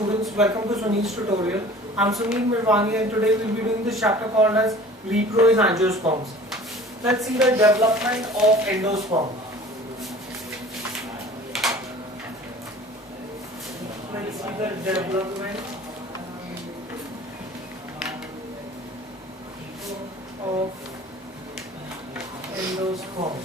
students, welcome to Sunil's tutorial. I'm Sunil Mirwani and today we'll be doing this chapter called as repro in angiosperms. Let's see the development of endosperm. Let's see the development of endosperm.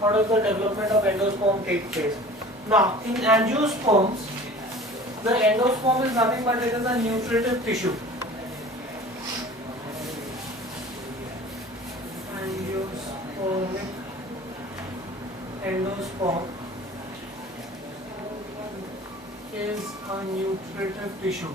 How does the development of endosperm take place? Now, in angiosperms, the endosperm is nothing but it is a nutritive tissue. Endosperm is a nutritive tissue.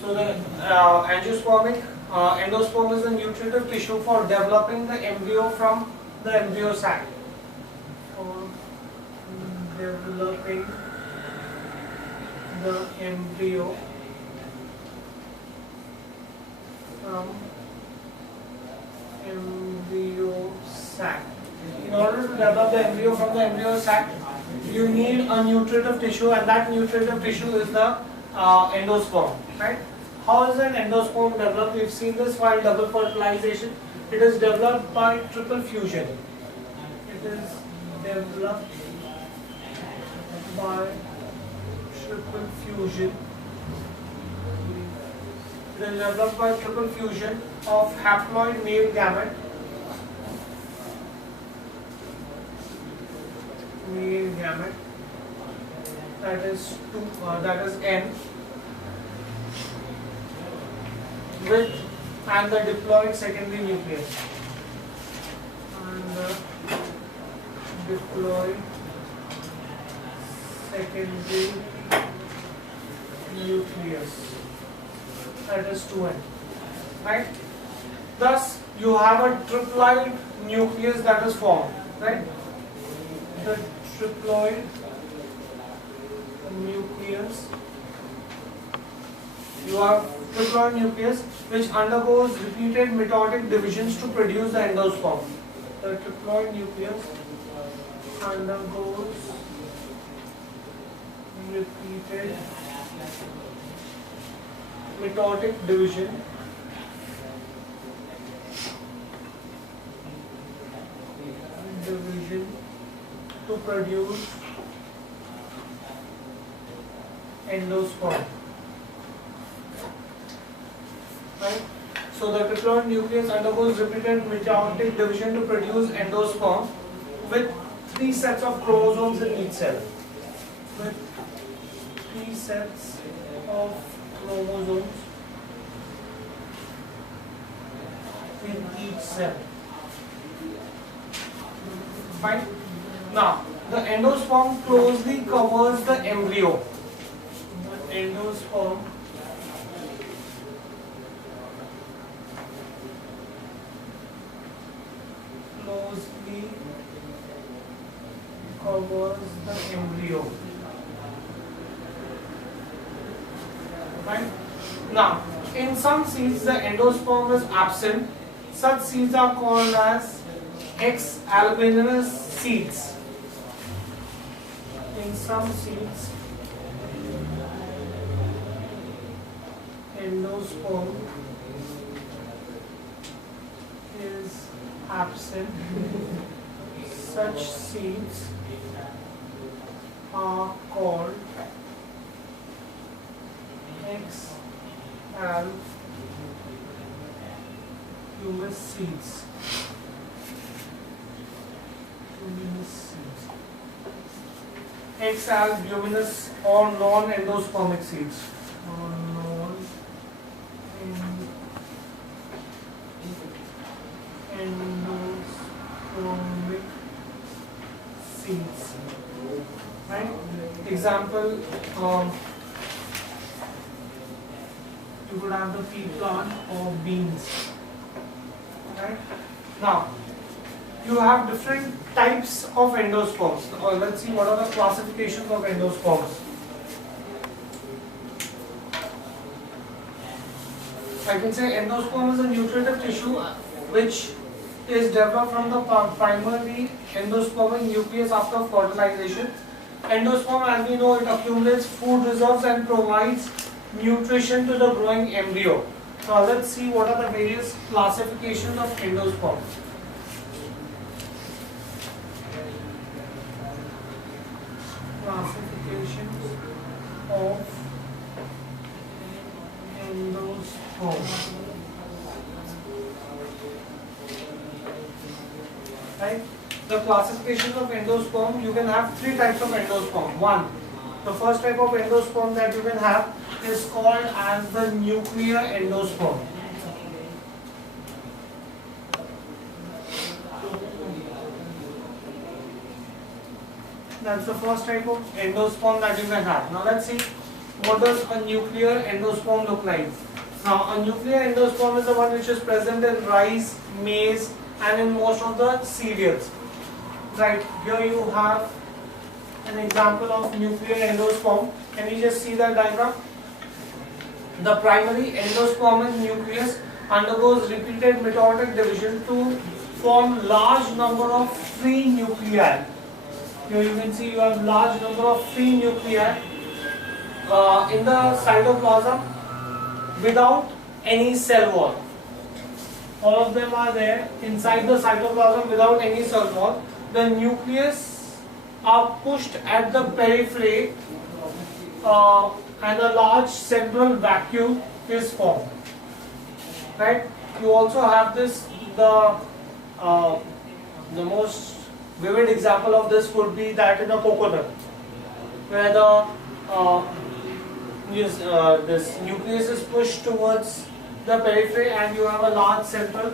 So the endosperm is a nutritive tissue for developing the embryo from the embryo sac. For developing the embryo from embryo sac. In order to develop the embryo from the embryo sac, you need a nutritive tissue, and that nutritive tissue is the endosperm, right? How is an endosperm developed? We've seen this while double fertilization. It is developed by triple fusion. It is developed by triple fusion. It is developed by triple fusion of haploid male gamete, that is N, with and the diploid secondary nucleus. And the diploid secondary nucleus, that is 2N, right? Thus, you have a triploid nucleus that is formed, right? The triploid nucleus. You have triploid nucleus which undergoes repeated mitotic divisions to produce the endosperm. The triploid nucleus undergoes repeated mitotic division to produce endosperm. Right? So the triploid nucleus undergoes repeated mitotic division to produce endosperm with 3 sets of chromosomes in each cell. With 3 sets of chromosomes in each cell. Fine. Now, the endosperm closely covers the embryo. The endosperm closely covers the embryo. Right? Now, in some seeds, the endosperm is absent. Such seeds are called as X-albuminous seeds. In some seeds, endosperm is absent. Such seeds are called X-albuminous seeds. X-albuminous or non-endospermic seeds. Non-endospermic seeds. Right? Example, you could have the pea plant or beans. Right? Now, you have different types of endosperms. Let's see what are the classifications of endosperms. I can say endosperm is a nutritive tissue which is developed from the primary endospermic nucleus after fertilization. Endosperm, as we know, it accumulates food reserves and provides nutrition to the growing embryo. Now let's see what are the various classifications of endosperm. Classifications of endosperm. Right? The classification of endosperm, you can have three types of endosperm. One, the first type of endosperm that you can have is called as the nuclear endosperm. That's the first type of endosperm that you can have. Now let's see what does a nuclear endosperm look like. Now a nuclear endosperm is the one which is present in rice, maize and in most of the cereals. Right, here you have an example of nuclear endosperm. Can you just see that diagram? The primary endospermic nucleus undergoes repeated mitotic division to form large number of free nuclei. Here you can see you have large number of free nuclei in the cytoplasm without any cell wall. All of them are there inside the cytoplasm without any cell wall. The nucleus are pushed at the periphery and a large central vacuum is formed. Right? You also have this, the most vivid example of this would be that in a coconut, where the this nucleus is pushed towards the periphery and you have a large central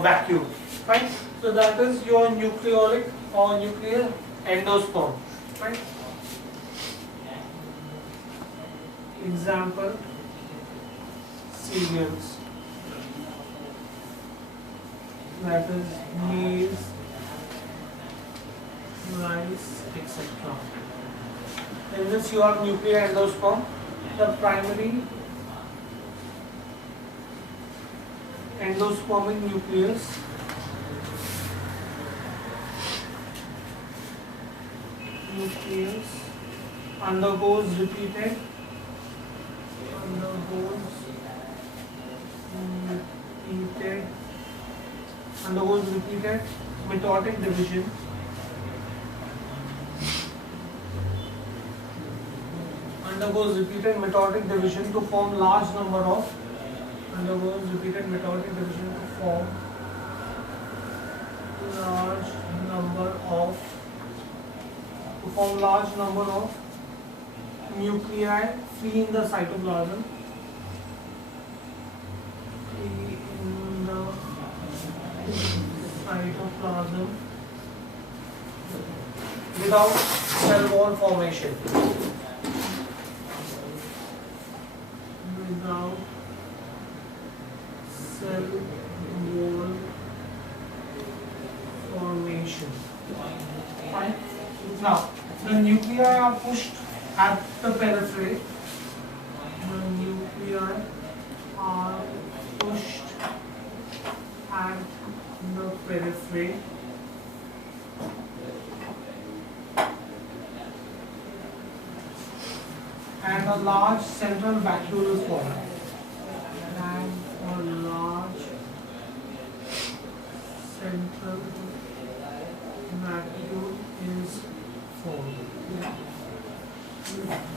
vacuum. Right? So that is your nucleolic or nuclear endosperm. Right? Example, cereals. That is maize, rice, etc. In this you have nuclear endosperm. The primary endospermic nucleus undergoes repeated mitotic division to form large number of nuclei free in the cytoplasm without cell wall formation. Fine. Now, the nuclei are pushed at the periphery. And a large central vacuole is formed.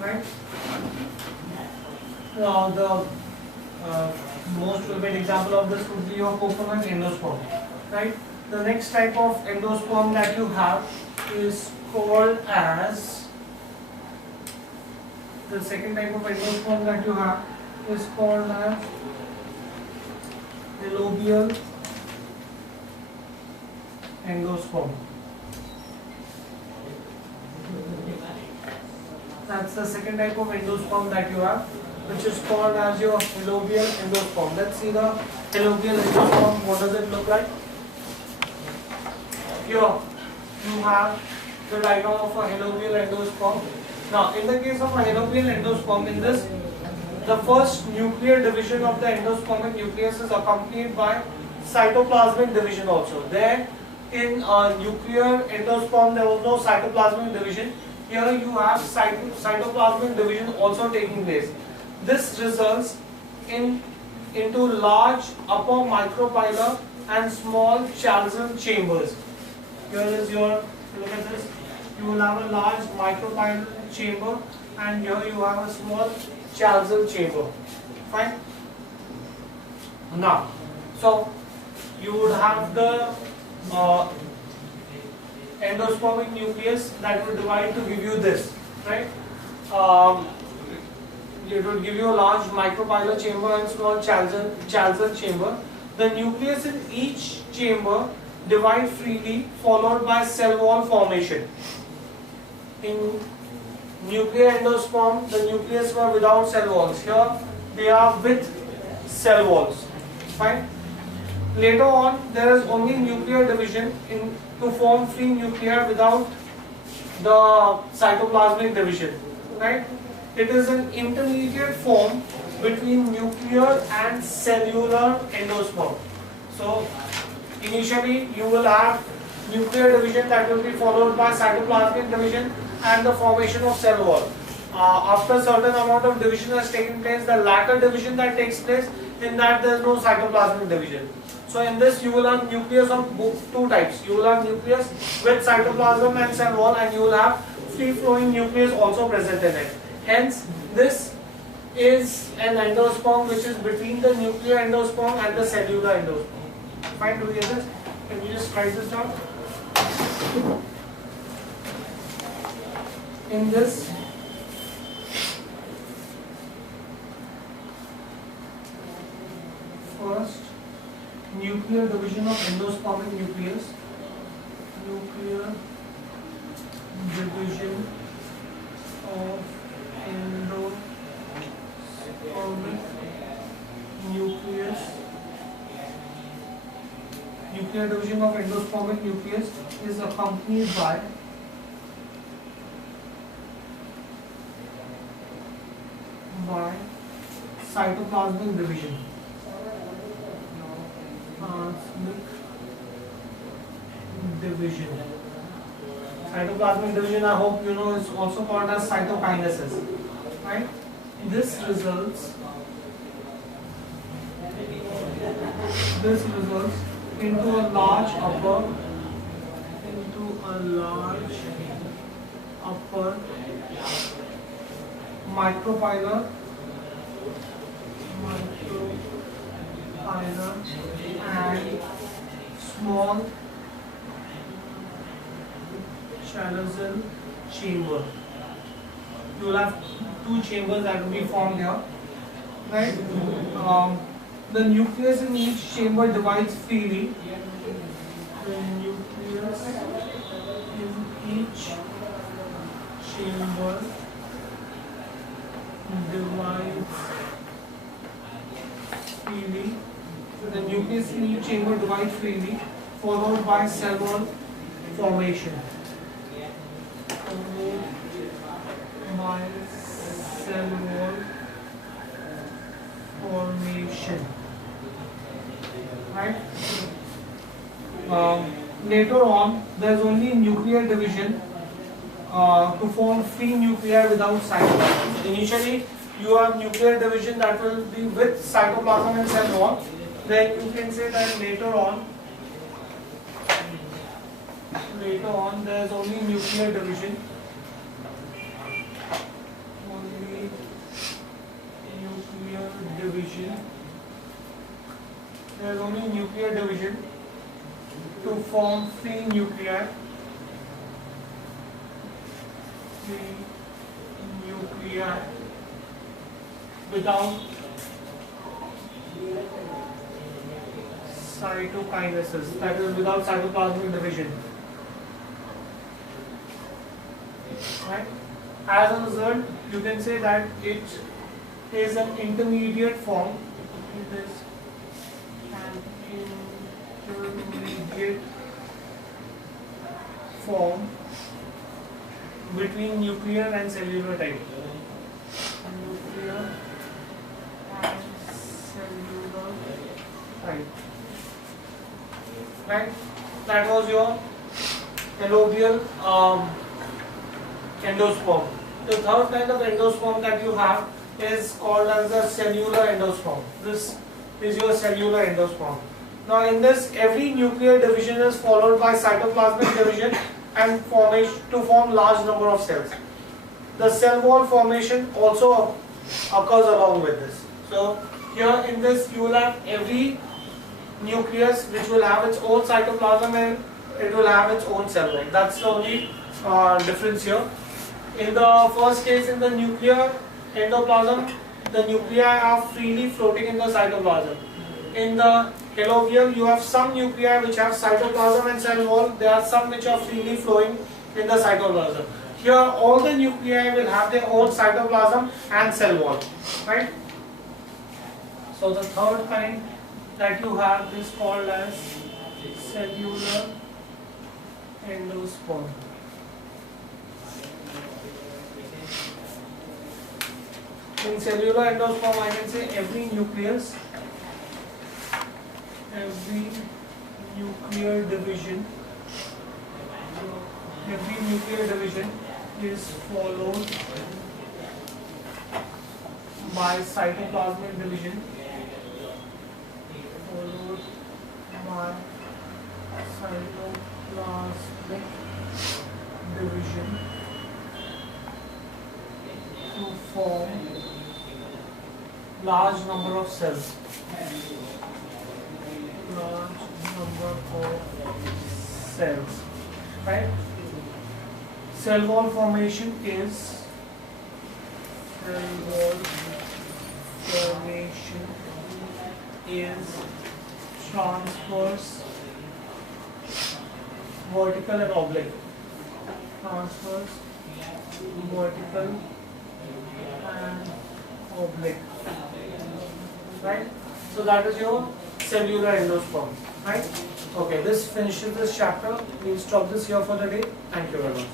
Right? Now the most vivid example of this would be your coconut endosperm. Right? The next type of endosperm that you have is called as, the second type of endosperm that you have is called as alluvial endosperm. That's the second type of endosperm that you have, which is called as your alluvial endosperm. Let's see the alluvial endosperm. What does it look like? Here you have the diagram of a alluvial endosperm. Now, in the case of a alluvial endosperm, in this, the first nuclear division of the endospermic nucleus is accompanied by cytoplasmic division also. There in nuclear endosperm there was no cytoplasmic division. Here you have cytoplasmic division also taking place. This results into large upper micropylar and small chasal chambers. Here is your, look at this, you will have a large micropylar chamber and here you have a small chasal chamber. Fine? Now, so you would have the endospermic nucleus that will divide to give you this, right? It will give you a large micropylar chamber and small chasal chamber. The nucleus in each chamber divide freely, followed by cell wall formation. In nuclear endosperm, the nucleus were without cell walls. Here they are with cell walls. Fine. Later on, there is only nuclear division to form free nuclei without the cytoplasmic division. Right? It is an intermediate form between nuclear and cellular endosperm. So, initially you will have nuclear division that will be followed by cytoplasmic division and the formation of cell wall. After certain amount of division has taken place, the latter division that takes place, in that there is no cytoplasmic division. So in this you will have nucleus of two types. You will have nucleus with cytoplasm and cell wall, and you will have free flowing nucleus also present in it. Hence this is an endosperm which is between the nuclear endosperm and the cellular endosperm. Fine, do we get this? Can we just write this down? In this first nuclear division of endospermic nucleus, nuclear division of endospermic nucleus, nuclear division of endospermic nucleus is accompanied by cytoplasmic division. Cytoplasmic division, I hope you know, is also called as cytokinesis. Right? This results into a large upper micropylar and small chasal chamber. You will have two chambers that will be formed here, right? The nucleus in each chamber divides freely. The nucleus in each chamber divides freely. The nucleus in each chamber divides freely, followed by cell wall formation. Followed by cell wall formation. Right? Later on, there is only nuclear division to form free nuclei without cytoplasm. Initially, you have nuclear division that will be with cytoplasm and cell wall. Then you can say that later on there is only nuclear division. There is only nuclear division to form free nuclei. Without cytokinesis, that is without cytoplasmic division. Right? As a result, you can say that it is an intermediate form. It is an intermediate form between nuclear and cellular type. Nuclear and cellular type. right? That was your alluvial endosperm. The third kind of endosperm that you have is called as the cellular endosperm. This is your cellular endosperm. Now in this, every nuclear division is followed by cytoplasmic division and formation to form large number of cells. The cell wall formation also occurs along with this. So here in this you will have every nucleus which will have its own cytoplasm and it will have its own cell wall. That's the only difference here. In the first case, in the nuclear endoplasm, the nuclei are freely floating in the cytoplasm. In the alluvial, you have some nuclei which have cytoplasm and cell wall. There are some which are freely flowing in the cytoplasm. Here, all the nuclei will have their own cytoplasm and cell wall, right? So the third kind that you have is called as cellular endosperm. In cellular endosperm, I can say every nuclear division is followed by cytoplasmic division, to form large number of cells. Right? Cell wall formation is transverse, vertical and oblique. Transverse, vertical and oblique. Right? So that is your cellular endosperm. Right? Okay, this finishes this chapter. We'll stop this here for the day. Thank you very much.